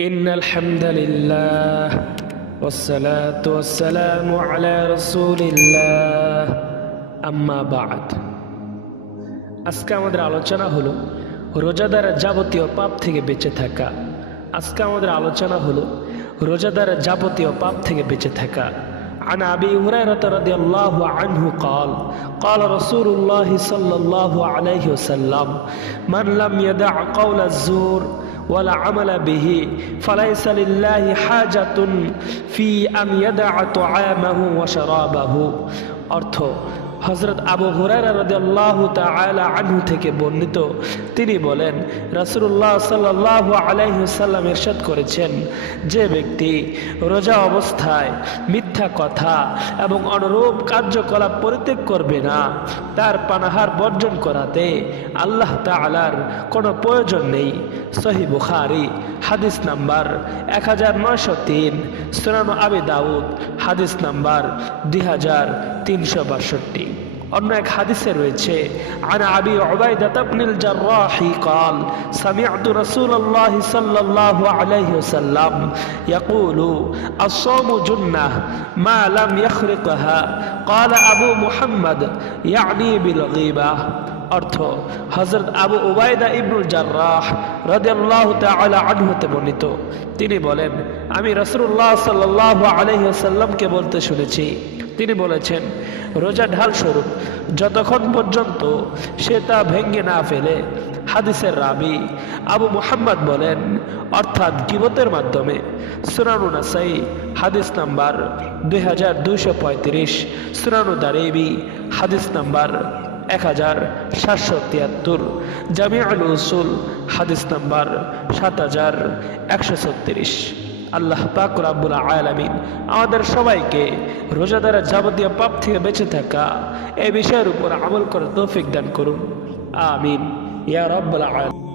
إن الحمد لله والصلاة والسلام على رسول الله أما بعد আজকে আমাদের আলোচনা হলো রোজাদার যাবতীয় পাপ থেকে বেঁচে থাকা। عن أبي هريرة رضي الله عنه قال قال رسول الله صلى الله عليه وسلم من لم يدع قول الزور ولا عمل به فليس لله حاجة في أن يدع طعامه وشرابه। অর্থ হযরত আবু হুরায়রা রাদিয়াল্লাহু তাআলা আনহু থেকে বর্ণিত, তিনি বলেন, রাসূলুল্লাহ সাল্লাল্লাহু আলাইহি ওয়াসাল্লাম ইরশাদ করেছেন, যে ব্যক্তি রোজা অবস্থায় মিথ্যা কথা এবং অনুরূপ কার্যকলাপ পরিত্যাগ করবে না, তার পানাহার বর্জন করাতে আল্লাহ তাআলার কোনো প্রয়োজন নেই। সহিহ বুখারী হাদিস নাম্বার 1903, সুনান আবি দাউদ হাদিস নাম্বার 2362। অন্য এক হাদিসে রয়েছে, عن أبي عبيدة بن الجراح قال سمعت رسول الله صلى الله عليه وسلم يقول الصوم جنة ما لم يخرقها قال أبو محمد يعني بالغيبة। অর্থ হযরত আবু উবাইদা ইবনুল জাররাহ রাদিয়াল্লাহু তাআলা আনহু হতে বর্ণিত, তিনি বলেন, আমি রাসূলুল্লাহ সাল্লাল্লাহু আলাইহি ওয়াসাল্লামকে বলতে শুনেছি, তিনি বলেছেন, রোজা ঢাল স্বরূপ যতক্ষণ পর্যন্ত সে তা ভেঙে না ফেলে। হাদিসের রাবি আবু মুহাম্মদ বলেন, অর্থাৎ গীবতের মাধ্যমে। সুনান নাসাই হাদিস নাম্বার 2235, সুনান দারিমি হাদিস নাম্বার 1773, জামিউল উসুল হাদিস নাম্বার 7136। আল্লাহ পাক রব্বুল আলামিন আমাদের সবাইকে রোজাদারের যাবতীয় পাপ থেকে বেঁচে থাকা এই বিষয়ের উপর আমল করার তৌফিক দান করুন। আমিন ইয়া রাব্বাল আলামিন।